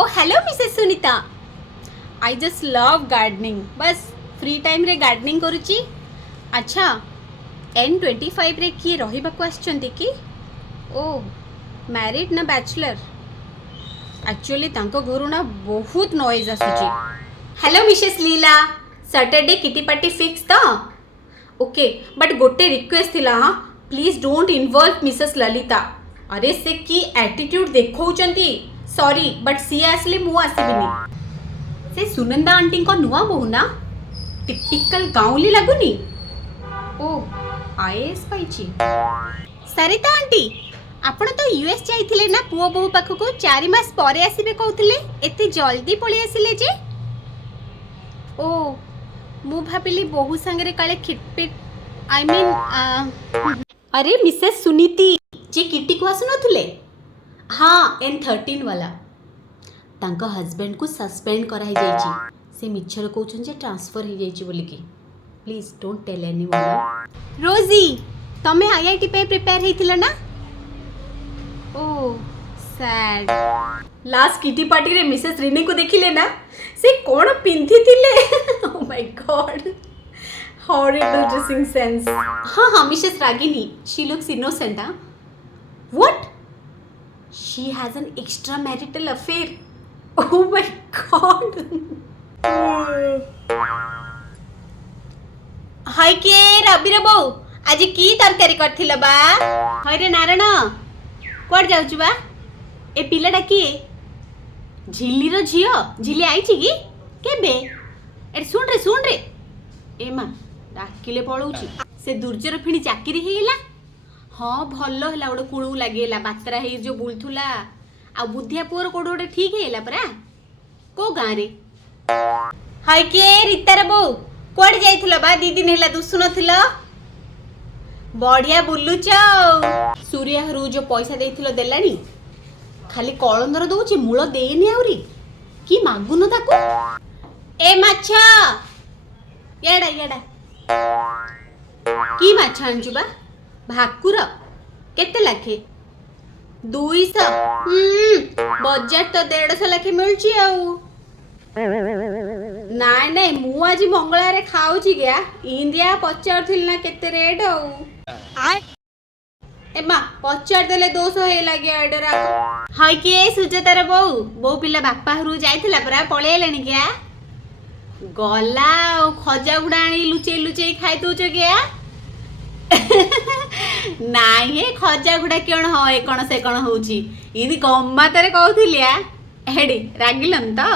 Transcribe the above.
O hello Mrs Sunita I just love gardening बस free time रे gardening करुची। अच्छा N25 रे किए रहिबाकू आछंती कि ओ मैरिड ना बैचलर एक्चुअली तांको घरु ना बहुत नॉइज आसुची। Hello Mrs Leela Saturday kitty party fix तो ओके बट गोटे रिक्वेस्ट थिला हां please don't involve Mrs Lalita. अरे से की एटीट्यूड देखौचंती सॉरी बट सी आसले मु आसीबिनी। से सुनंदा आंटी को नुआ बहु ना टिपिकल गाउली लागुनी। ओ आईएएस पाइची। सरिता आंटी आपण तो यूएस जाइथिले ना पुओ बहु पाखको 4 मास परे आसीबे कहउथिले एते जल्दी पळी आसीले जे। ओ मु भाबिली बहु संगरे काले खिटपिट आई मीन अरे मिसेस सुनीति जे किटी को आसु नथुले हाँ N13 वाला तांको हस्बैंड को सस्पेंड कराई जाइची से मिच्छर कहउछन जे ट्रांसफर हो जाइची बोली की प्लीज डोंट टेल एनीवन। रोजी तमे आईआईटी पे प्रिपेयर हेतिला ना ओ सैड। लास्ट किटी पार्टी रे मिसेस रिनी को देखिले ना से कोन पिंथि थिले oh my god horrible dressing sense. हाँ हाँ Mrs Ragini she looks innocent हाँ what she has an extramarital affair oh my god हाय के रबीर बो आज की तरकारी करथिल बा हाय रे नारायण कोड जाउछु बा ए पिलाटा किए झिल्ली रो झियो झिल्ली आइछि की केबे ए सुन रे ए मा डाकिले पळौछि से दुर्जर फिणी चाकरी हेला हाँ भल है गोटे कूलू लगे बातरा है जो बुलथुला आ बुद्धिया पुअर कोड गोटे ठीक है परा को गाँव रे हाय किए रीतार बो कुआडे जाइथिल बा 2 दिन है दुसु नथिल बढ़िया बुलुच सूर्या हरू जो पैसा देथिल देलानी खाली कलंदर दउची मूल देनी आउरी की मागुन ताकू ए माछा याडा याडा की माछा आंचु बा भाकुर केते लाखे 200 बजट तो 150 लाखे मिलची आउ नाय नाय मु आज मंगला रे खाउची गया इंडिया पचारथिल ना केते रेट आउ एमा पचार देले 200 हे लागे ऑर्डर आ हाय के सुजतार बो पिला बापा हरु जाइथिला परा पळेलेनी गया गला खजा गुडा आनी लुचेई खाइ दोछ गया नाई खजा गुड़ा कौन हे कौन से कौन हूँ इदी गम्मात कहूली हेडी रागिलन तो।